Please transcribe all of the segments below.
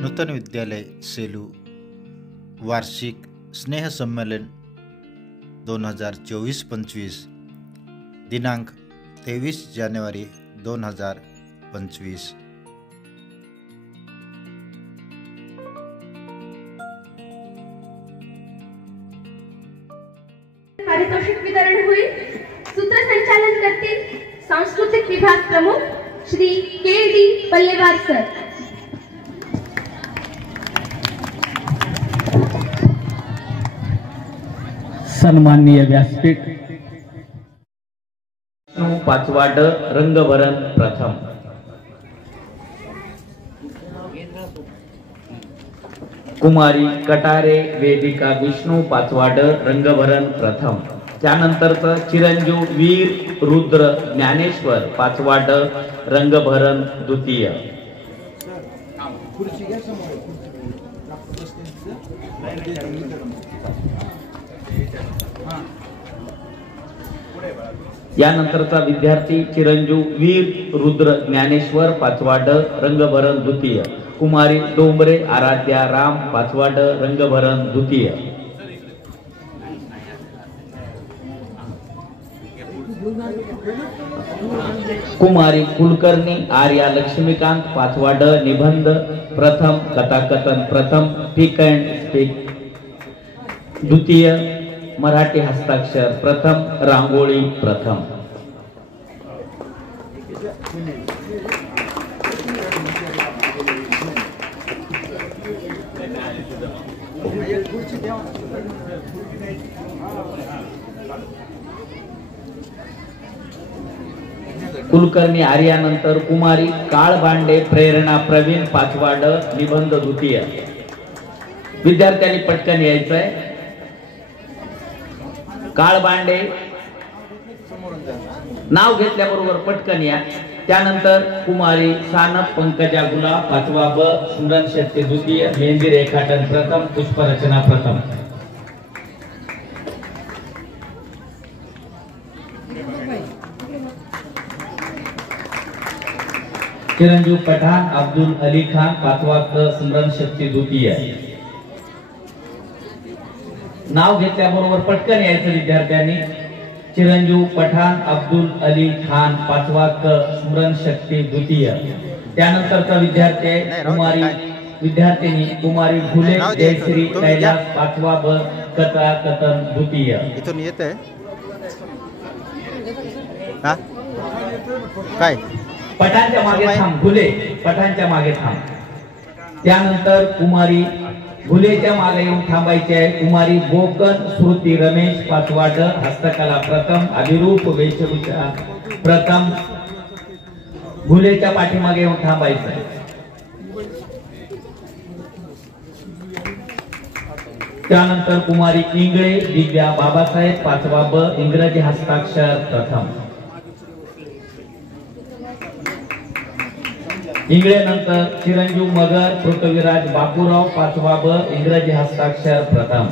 नूतन विद्यालय सेलू वार्षिक स्नेह संमेलन 2024-25 दिनांक 23 जानेवारी 2025। पारितोषिक वितरण होईल। सूत्रसंचालन करतील सांस्कृतिक विभाग प्रमुख श्री के.डी. पल्लेवार सर। सन्माननीय व्यासपीठ पाचवाड रंगभरण प्रथम, कुमारी कटारे वेदिका विष्णू पाचवाड रंगभरण प्रथम। त्यानंतरचं चिरंजीव वीर रुद्र ज्ञानेश्वर पाचवाड रंगभरण द्वितीय। यानंतरचा विद्यार्थी चिरंजीव वीर रुद्र ज्ञानेश्वर पाचवाड रंगभरण द्वितीय, कुमारी डोंबरे आराध्या राम पाचवाड रंगभरण द्वितीय। कुमारी कुलकर्णी आर्या लक्ष्मीकांत पाचवाड निबंध प्रथम, कथाकथन प्रथम, स्पीक अँड स्पीक द्वितीय, मराठी हस्ताक्षर प्रथम, रांगोळी प्रथम। कुलकर्णी आर्यानंतर कुमारी काळबांडे प्रेरणा प्रवीण पाचवाड निबंध द्वितीय। विद्यार्थ्यांनी पटकन यायचंय। काळबांडे नाव घेतल्याबरोबर पटकन या। त्यानंतर कुमारी सानप पंकजा गुला पाचवा ब, स्मरण शक्ती द्वितीय, मेहंदी रेखाटन प्रथम, पुष्परचना प्रथम। चिरंजीव पठाण अब्दुल अली खान पाचवा क, स्मरण शक्ती द्वितीय। नाव घेतल्याबरोबर पटकन यायचं विद्यार्थ्यांनी। चिरंजीव पठाण अब्दुल अली खान पाचवा क, स्मरण शक्ती द्वितीय। त्यानंतरचा विद्यार्थी कुमारी विद्यार्थिनी कुमारी फुले जयश्री कैलास पाचवा ब, कथा कथन द्वितीय। इथून येत आहे काय? पठाणच्या मागे थांब, फुले पठाणच्या मागे थांब। त्यानंतर कुमारी फुलेच्या मागे येऊन थांबायचे आहे। कुमारी गोकन श्रुती रमेश पाचवाड हस्तकला प्रथम, अभिरूप वेशभूषा प्रथम, फुलेच्या पाठीमागे येऊन थांबायचं आहे। त्यानंतर कुमारी इंगळे दिव्या बाबासाहेब पाचवा ब, इंग्रजी हस्ताक्षर प्रथम। इंगळे नंतर चिरंजीव मगर पृथ्वीराज बापूराव पाचवा ब, इंग्रजी हस्ताक्षर प्रथम।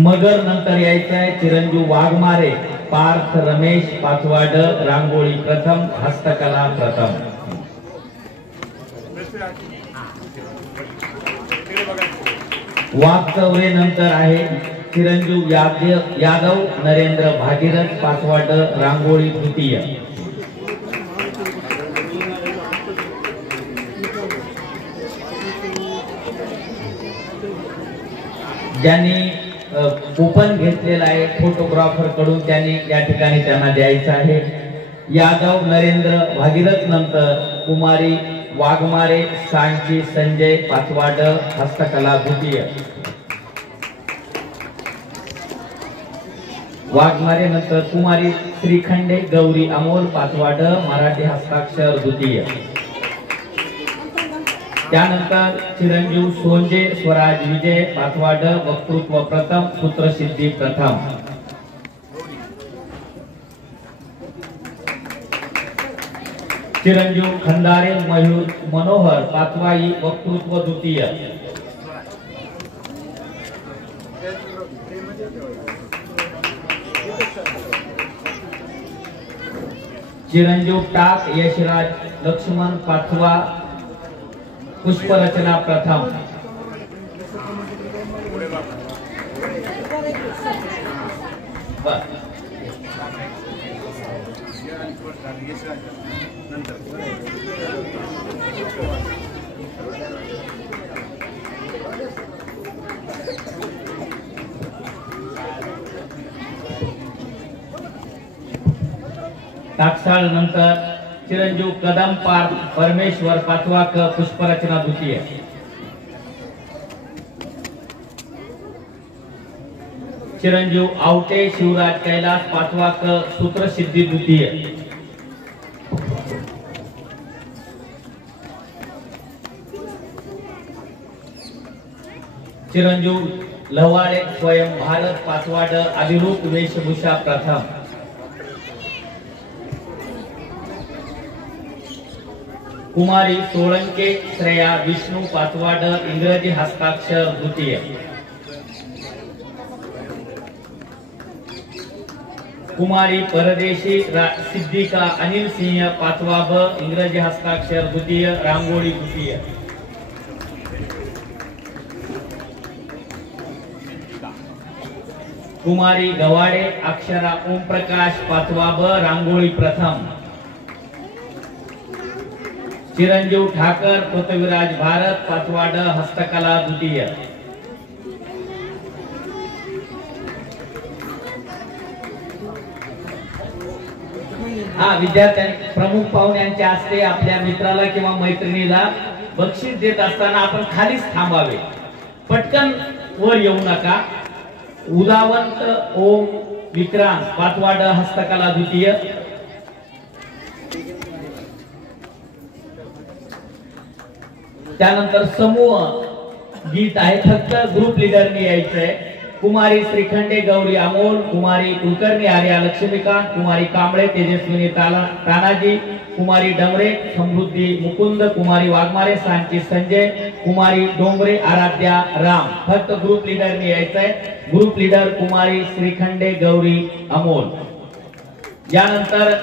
मगर नंतर यायचं आहे चिरंजीव वाघमारे पार्थ रमेश पाचवाड रांगोळी प्रथम, हस्तकला प्रथम। वाघचौरे नंतर आहे चिरंजीव यादव नरेंद्र भागीरथ पाचवाड रांगोळी द्वितीय। ज्यांनी कूपन घेतलेला आहे फोटोग्राफर कडून त्यांनी या ठिकाणी त्यांना द्यायचं आहे। यादव नरेंद्र भागीरथ नंतर कुमारी वाघमारे सांची संजय पाचवाड हस्तकला द्वितीय। वाघमारे नंतर कुमारी श्रीखंडे गौरी अमोल पाचवाड मराठी हस्ताक्षर द्वितीय। त्यानंतर चिरंजीव सोंजे स्वराज विजय पाचवाड वक्तृत्व प्रथम, सूत्रसिद्धी प्रथम। चिरंजीव खंदारे मयूर मनोहर पाचवाई वक्तृत्व द्वितीय। चिरंजीव टाक यशराज लक्ष्मण पाचवा पुष्परचना प्रथम। टाकसाळ नंतर चिरंजीव कदम पार्थ परमेश्वर पाचवा क पुष्परचना द्वितीय। चिरंजीव आवटे शिवराज कैलास पाचवा क सूत्रसिद्धी द्वितीय। चिरंजीव लवाडे स्वयं भारत पाचवा ड अभिरूप वेशभूषा प्रथम। कुमारी सोळंके श्रेया विष्णू पाचवा ड इंग्रजी हस्ताक्षर द्वितीय। कुमारी परदेशी सिद्धिका अनिल सिंह पाचवा ब इंग्रजी हस्ताक्षर द्वितीय रांगोळी द्वितीय। कुमारी गवाडे अक्षरा ओम प्रकाश पाचवा ब रांगोळी प्रथम। चिरंजीव ठाकर पृथ्वीराज भारत पाचवा ड हस्तकला द्वितीय। हा विद्यार्थ्यांनी प्रमुख पाहुण्यांच्या हस्ते आपल्या मित्राला किंवा मैत्रिणीला बक्षीस देत असताना आपण खालीच थांबावे, पटकन वर येऊ नका। उदावंत ओम विक्रांत पाचवा ड हस्तकला द्वितीय। त्यानंतर समूह गीत आहे, फक्त ग्रुप लीडरनी यायचंय। कुमारी श्रीखंडे गौरी अमोल, कुमारी कुलकर्णी आर्या लक्ष्मीकांत, कुमारी कांबळे तेजस्विनी तानाजी, कुमारी डमरे समृद्धी मुकुंद, कुमारी वाघमारे सांची संजय, कुमारी डोंगरे आराध्या राम। फक्त ग्रुप लीडरनी यायचंय। ग्रुप लीडर कुमारी श्रीखंडे गौरी अमोल। यानंतर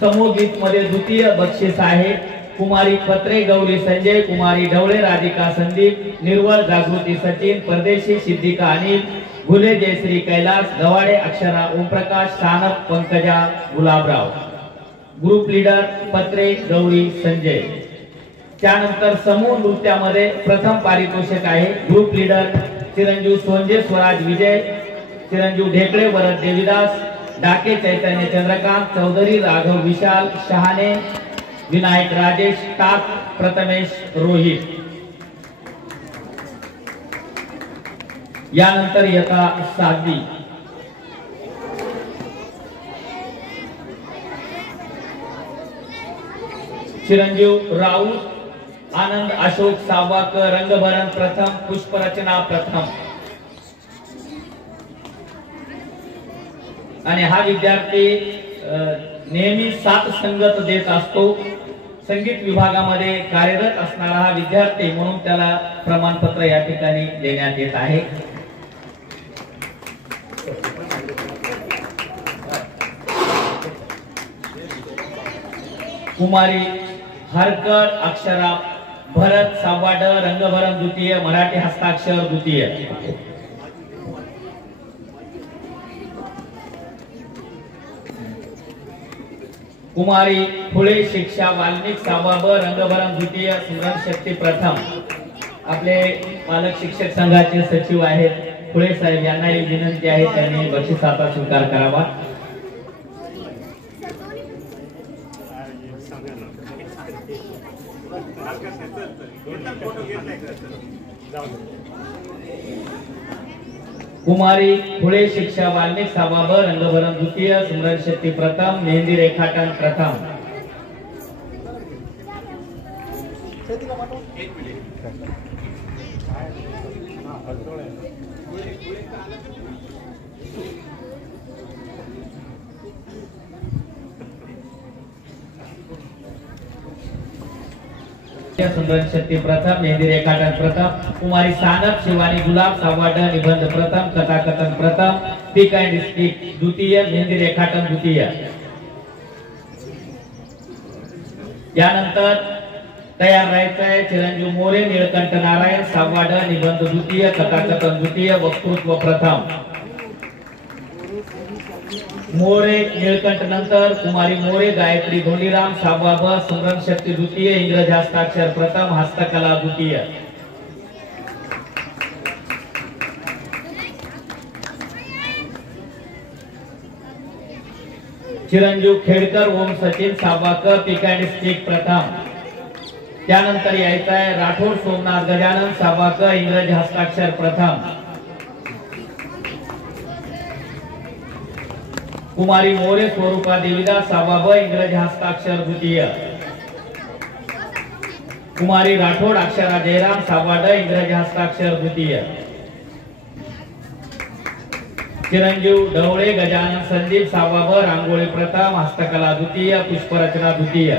समूह गीत मध्ये द्वितीय बक्षीस आहे कुमारी पत्रे गौरी संजय, कुमारी ढवळे राधिका संदीप, निर्वळ जागृती सचिन, परदेशी सिद्धिका अनिल, घुले जयश्री कैलास, गवाडे अक्षरा ओमप्रकाश, सानप पंकजा गुलाबराव। ग्रुप लीडर पत्रे गौरी संजय। त्यानंतर समूह नृत्यामध्ये प्रथम पारितोषिक आहे ग्रुप लीडर चिरंजीव सोंजे स्वराज विजय, चिरंजीव ढेकळे वरद देवीदास, डाके चैतन्य चंद्रकांत, चौधरी राघव विशाल, शहाणे विनायक राजेश, टाक प्रथमेश रोहित। यानंतर यथा साधी चिरंजीव राऊत आनंद अशोक सावक रंगभरण प्रथम पुष्परचना प्रथम। आणि हा विद्यार्थी नेहमी साथ संगत देत असतो। संगीत विभागामध्ये कार्यरत असणारा हा विद्यार्थी म्हणून त्याला प्रमाणपत्र या ठिकाणी देण्यात येत आहे। कुमारी हरकत अक्षरा भरत सावाड रंगभरण द्वितीय, मराठी हस्ताक्षर द्वितीय। कुमारी फुले शिक्षा वाल्मिक सावाब रंगभरण द्वितीय, स्मरण शक्ती प्रथम। आपले पालक शिक्षक संघाचे सचिव आहेत फुले साहेब, यांना एक विनंती आहे त्यांनी बक्षिसाचा स्वीकार करावा। कुमारी फुले शिक्षा वाल्मिक सावाब रंगभरण द्वितीय, स्मरण शक्ती प्रथम, मेहंदी रेखाटन प्रथम। स्मरण शक्ती प्रथम, मेहंदी रेखाटन प्रथम। कुमारी सानप शिवानी गुलाब सावाड निबंध प्रथम, कथाकथन प्रथम, पिक अँड स्टिक द्वितीय, मेहंदी रेखाटन द्वितीय। यानंतर तयार राहायचंय चिरंजीव मोरे निळकंठ नारायण साववाड निबंध द्वितीय कथाकथन द्वितीय वक्तृत्व प्रथम। मोरे निळकंठ नंतर कुमारी मोरे गायत्री धोंडीराम सहावा ब स्मरण शक्ती द्वितीय इंग्रजी हस्ताक्षर प्रथम हस्तकला द्वितीय। चिरंजीव खेडकर ओम सचिन सहावा क पिक अँड स्टिक प्रथम। त्यानंतर यायचं आहे राठोड सोमनाथ गजानन सहावा क इंग्रजी हस्ताक्षर प्रथम। कुमारी मोरे स्वरूपा देवीदास सहावा ब इंग्रजी हस्ताक्षर द्वितीय। कुमारी राठोड अक्षरा जयराम सहावा ड इंग्रजी हस्ताक्षर द्वितीय। चिरंजीव ढवळे गजानन संदीप सहावा ब रांगोळी प्रथम हस्तकला द्वितीय पुष्परचना द्वितीय।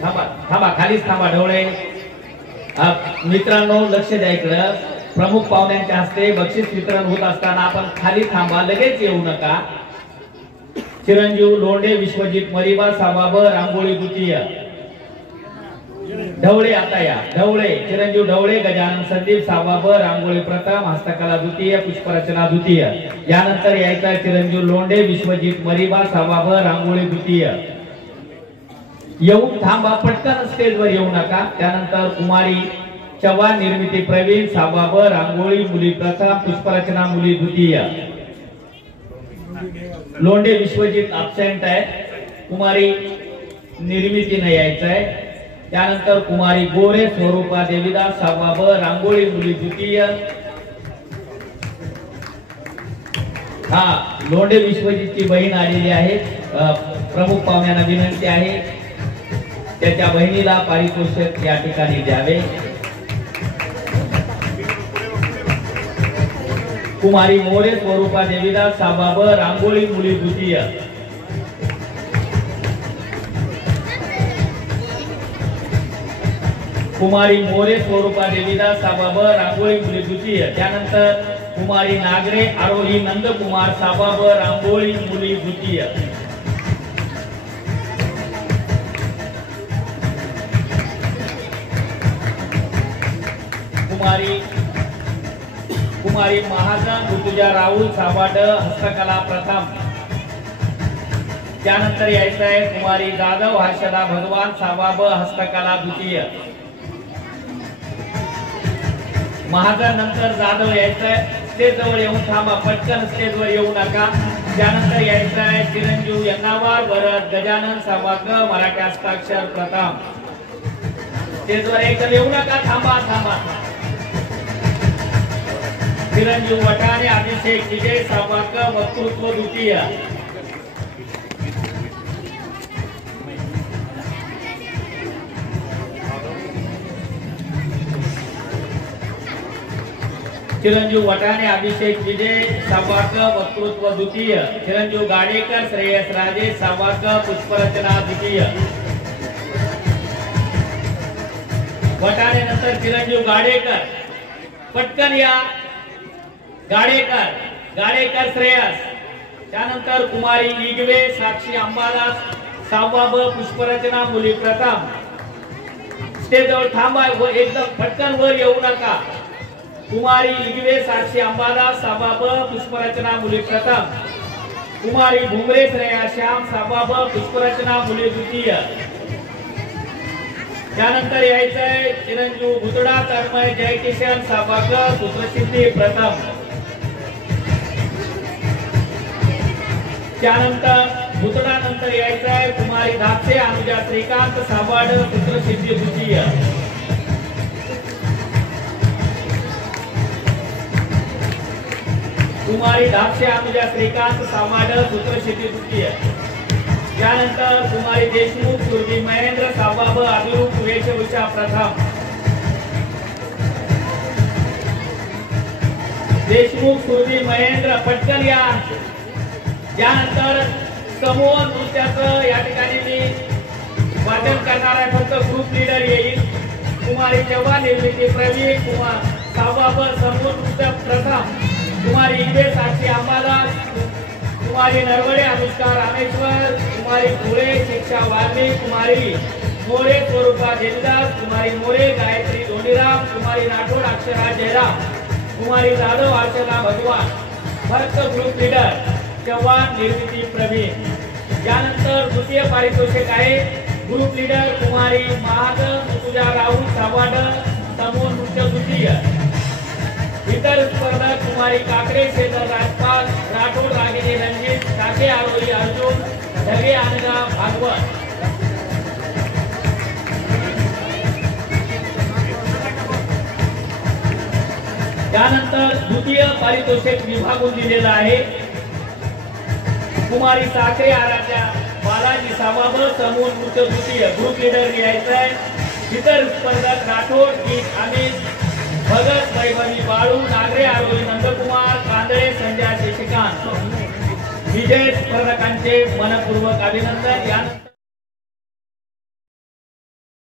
थांबा खालीच थांबा ढवळे। मित्रांनो लक्ष द्या इकडं, प्रमुख पाहुण्यांच्या हस्ते बक्षीस वितरण होत असताना आपण खाली थांबा, लगेच येऊ नका। चिरंजीव लोंढे विश्वजित मरिबा सहावा ब रांगोळी द्वितीय। ढवळे आता या ढवळे चिरंजीव ढवळे गजानन संदीप सहावा ब रांगोळी प्रथम हस्तकला द्वितीय पुष्परचना द्वितीय। यानंतर यायचा चिरंजीव लोंढे विश्वजित मरिबा सहावा ब रांगोळी द्वितीय। येऊन थांबा, पटकन स्टेजवर येऊ नका। त्यानंतर कुमारी चव्हाण निर्मिती प्रवीण सहावा ब रांगोळी मुली प्रथम पुष्परचना मुली द्वितीय। लोंढे विश्वजित अब्सेंट आहे, कुमारी निर्मितीने यायचं आहे। त्यानंतर कुमारी गोरे स्वरूपा देवीदास सहावा ब रांगोळी मुली द्वितीय। लोंढे विश्वजितची बहीण आलेली आहे, प्रमुख पाहुण्यांना विनंती आहे त्याच्या बहिणीला पारितोषिक या ठिकाणी द्यावे। कुमारी मोरे स्वरूपा देवीदास सहावा ब रांगोळी मुली द्वितीय। कुमारी मोरे स्वरूपा देवीदास सहावा ब रांगोळी मुली द्वितीय। त्यानंतर कुमारी नागरे आरोही नंदकुमार सहावा ब रांगोळी मुली द्वितीय। कुमारी महाजन ऋतुजा राहुल सहावा ड हस्तकला प्रथम। त्यानंतर यायचं आहे कुमारी जाधव हर्षदा भगवान सहावा ब हस्तकला द्वितीय। महाजन नंतर जाधव यायचंय, स्टेज जवळ येऊन थांबा, पटकन स्टेजवर येऊ नका। त्यानंतर यायचं आहे चिरंजीव यन्नावार भरत गजानन सहावा क मराठी हस्ताक्षर प्रथम। स्टेजवर एकतर येऊ नका, थांबा थांबा। चिरंजीव वटाणे अभिषेक विजय सहावा क वक्तृत्व द्वितीय। चिरंजीव वटाणे अभिषेक विजय सहावा क वक्तृत्व द्वितीय। चिरंजीव गाडेकर श्रेयस राजे सहावा क पुष्परचना द्वितीय। वटाणे नंतर चिरंजीव गाडेकर, पटकन या। गाडेकर श्रेयस। त्यानंतर कुमारी इगवे साक्षी अंबादास सहावा ब पुष्परचना मुली प्रथम। स्टेजवर थांबा, एकदम पटकन वर येऊ नका। कुमारी इगवे साक्षी अंबादास सहावा ब पुष्परचना मुली प्रथम। कुमारी भुमरे श्रेया श्याम सहावा ब पुष्परचना मुली द्वितीय। त्यानंतर यायचंय चिरंजीव भुतडा तन्मय जयकिशन सहावा क सूत्रसिद्धी प्रथम। त्यानंतर भुतडा नंतर यायचंय कुमारी धापसे अनुजा श्रीकांत सहावा ड सूत्रसिद्धी द्वितीय। कुमारी धापसे अनुजा श्रीकांत सहावा ड सूत्रसिद्धी द्वितीय। त्यानंतर कुमारी देशमुख सुरभी महेंद्र सहावा ब अभिरूप वेशभूषा प्रथम। देशमुख सुरभी महेंद्र, पटकन या। त्यानंतर समूह नृत्याचं या ठिकाणी मी वादन करणार आहे, फक्त ग्रुप लीडर येईल। कुमारी चव्हाण निर्मिती प्रवीण कुमार सहावा ब समूह नृत्य प्रथम। कुमारी इगवे साक्षी अंबादास, कुमारी नरवडे अनुष्का रामेश्वर कुमारी फुले शिक्षा वाल्मिक, कुमारी मोरे स्वरूपा देवीदास, कुमारी मोरे गायत्री धोनीराम, कुमारी राठोड अक्षरा जयराम, कुमारी जाधव अर्चना भगवान, भक्त ग्रुप लीडर चव्हाण निर्मिती प्रवीण। यानंतर द्वितीय पारितोषिक आहे ग्रुप लीडर कुमारी महाग ऋतुजा राहुल सावाड, समूह नृत्य द्वितीय। इतर स्पर्धक कुमारी काकडे शेखर राजपाल, राठोड रागिनी रणजित, काके आरोही अर्जुन, ढगे अनगा भागवत। त्यानंतर द्वितीय पारितोषिक विभागून दिलेला आहे कुमारी साखरे आराध्या बालाजी सावाब, समूह नृत्य द्वितीय। ग्रुप लीडर लिहायचा आहे। इतर स्पर्धक राठोड गीत अमित, भगत वैभवी बाळू, नागरे आरोही नंदकुमार, कांदळे संजय शशिकांत। विजय स्पर्धकांचे मनपूर्वक अभिनंदन।